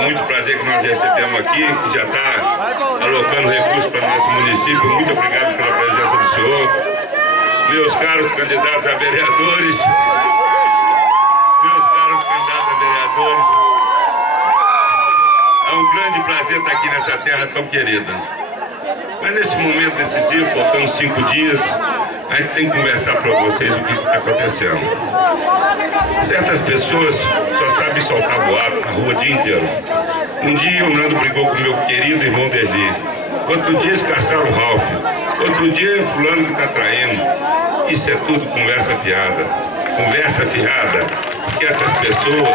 com muito prazer que nós recebemos aqui, que já está alocando recursos para o nosso município. Muito obrigado pela presença do senhor. Meus caros candidatos a vereadores, é um grande prazer estar aqui nessa terra tão querida. Mas nesse momento decisivo, faltando 5 dias, a gente tem que conversar para vocês o que está acontecendo. Certas pessoas só sabem soltar boato na rua o dia inteiro. Um dia o Nando brigou com meu querido irmão Derli. Outro dia escaçaram o Ralph. Outro dia fulano que está traindo. Isso é tudo conversa fiada. Conversa fiada, porque essas pessoas,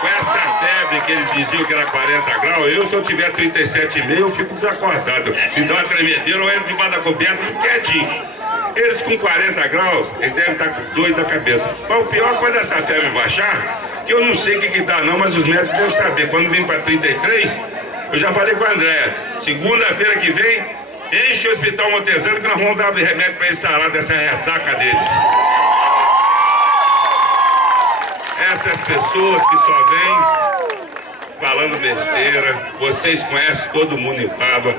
com essa febre que ele dizia que era 40 graus, se eu tiver 37,5, eu fico desacordado. Me dá uma tremedeira, eu entro debaixo da coberta, fico quietinho. Eles com 40 graus, eles devem estar doidos da cabeça. Mas o pior é quando essa febre baixar, que eu não sei o que dá não, mas os médicos devem saber. Quando vem para 33, eu já falei com a Andréa, segunda-feira que vem, enche o Hospital Montezano que nós vamos dar remédio para eles sarar dessa ressaca deles. Essas pessoas que só vêm falando besteira, vocês conhecem todo mundo em Pádua,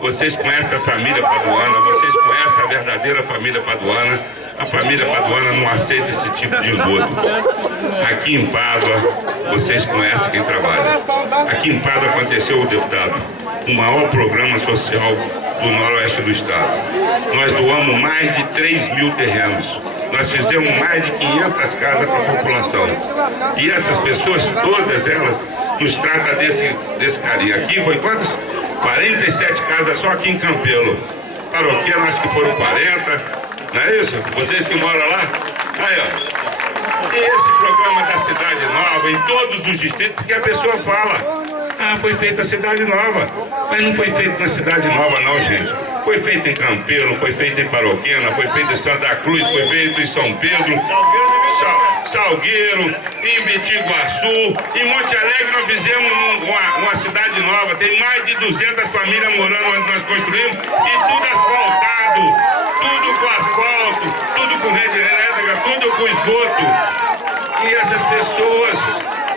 vocês conhecem a família paduana, vocês conhecem a verdadeira família paduana. A família paduana não aceita esse tipo de engodo. Aqui em Pádua, vocês conhecem quem trabalha. Aqui em Pádua aconteceu, deputado, o maior programa social do noroeste do estado. Nós doamos mais de 3.000 terrenos. Nós fizemos mais de 500 casas para a população. E essas pessoas, todas elas, nos tratam desse carinho. Aqui foi quantas? 47 casas só aqui em Campelo. Paroquiano, acho que foram 40. Não é isso? Vocês que moram lá? Aí, ó. E esse programa da Cidade Nova, em todos os distritos, porque a pessoa fala, foi feita a Cidade Nova. Mas não foi feito na Cidade Nova não, gente. Foi feito em Campelo, foi feito em Paroquiana, foi feito em Santa Cruz, foi feito em São Pedro, Salgueiro, em Bitiguaçu. Em Monte Alegre nós fizemos uma cidade nova. Tem mais de 200 famílias morando onde nós construímos. E tudo asfaltado, tudo com asfalto, tudo com rede elétrica, tudo com esgoto. E essas pessoas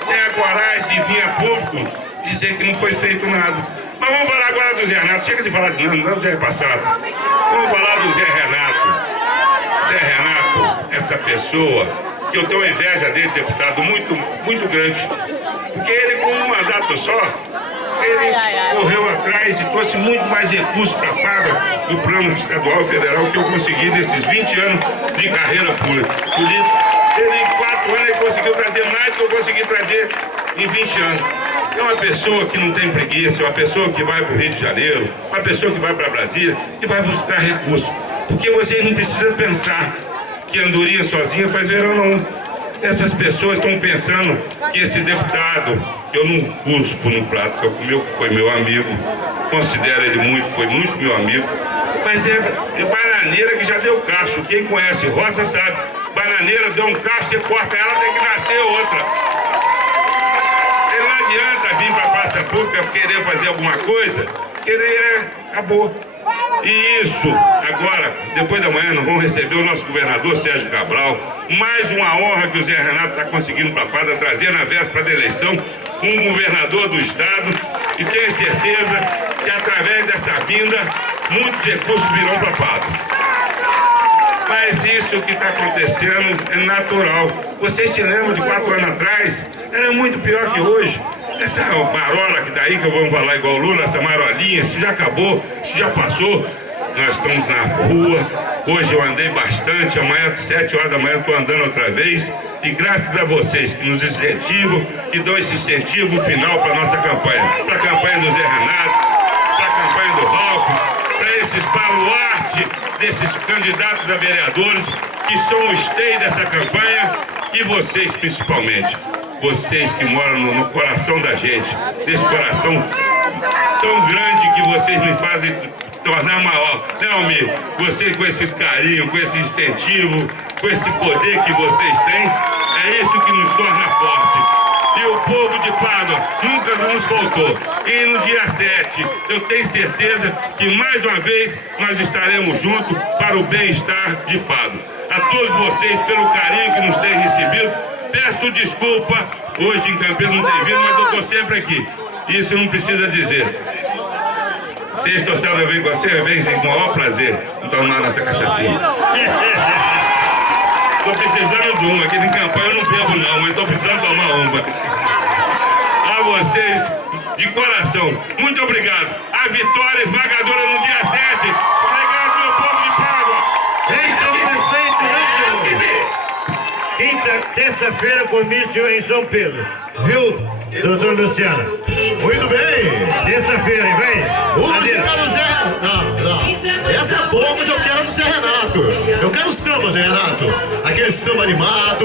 têm a coragem de vir a público dizer que não foi feito nada. Mas vamos falar agora do Zé Renato. Chega de falar de Nando, já é passado. Vamos falar do Zé Renato. Zé Renato, essa pessoa que eu tenho inveja dele, deputado, muito, muito grande. Porque ele, com um mandato só, ele correu atrás e trouxe muito mais recursos para a paga do plano estadual e federal que eu consegui nesses 20 anos de carreira política. Ele, em 4 anos, ele conseguiu trazer mais do que eu consegui trazer em 20 anos. É uma pessoa que não tem preguiça, é uma pessoa que vai para o Rio de Janeiro, uma pessoa que vai para Brasília e vai buscar recursos. Porque vocês não precisam pensar que andorinha sozinha faz verão, não. Essas pessoas estão pensando que esse deputado, que eu não cuspo no prato, que eu comi, que foi meu amigo, considero ele muito, foi muito meu amigo, mas é bananeira que já deu cacho. Quem conhece roça sabe, bananeira deu um cacho, você corta ela, tem que nascer outra. Não adianta vir para a praça pública querer fazer alguma coisa, acabou. E isso, agora, depois da manhã, nós vamos receber o nosso governador Sérgio Cabral. Mais uma honra que o Zé Renato está conseguindo para a Pádua, trazer na véspera da eleição um governador do estado. E tenho certeza que através dessa vinda, muitos recursos virão para a Pádua. Mas isso que está acontecendo é natural. Vocês se lembram de 4 anos atrás? Era muito pior que hoje. Essa marola que daí que eu vou falar igual o Lula, essa marolinha, isso já acabou, isso já passou. Nós estamos na rua. Hoje eu andei bastante, amanhã às 7 horas da manhã estou andando outra vez. E graças a vocês que nos incentivam, que dão esse incentivo final para a nossa campanha. Para a campanha do Zé Renato, para a campanha do Ralph, para esses baluartes desses candidatos a vereadores que são o esteio dessa campanha, e vocês principalmente. Vocês que moram no coração da gente, desse coração tão grande que vocês me fazem tornar maior. Não, amigo, vocês com esses carinhos, com esse incentivo, com esse poder que vocês têm, é isso que nos torna forte. E o povo de Pádua nunca nos faltou. E no dia 7, eu tenho certeza que mais uma vez nós estaremos juntos para o bem-estar de Pádua. A todos vocês pelo carinho que nos têm recebido. Peço desculpa, hoje em Campinas não tem vindo, mas eu estou sempre aqui. Isso não precisa dizer. Sexta se ela vem com você, vem com o maior prazer em tomar a nossa cachaçinha. Estou precisando de uma, aqui em campanha eu não bebo não, mas estou precisando tomar uma. A vocês, de coração, muito obrigado. A vitória esmagadora no dia 7. Obrigado, meu povo de Pádua. Terça-feira, comício em São Pedro. Viu, doutor Luciano? Muito bem! Terça-feira, hein? Vem! Música do Zé... Não. Essa é boa, mas eu quero do Zé Renato. Eu quero samba, Zé Renato. Aquele samba animado.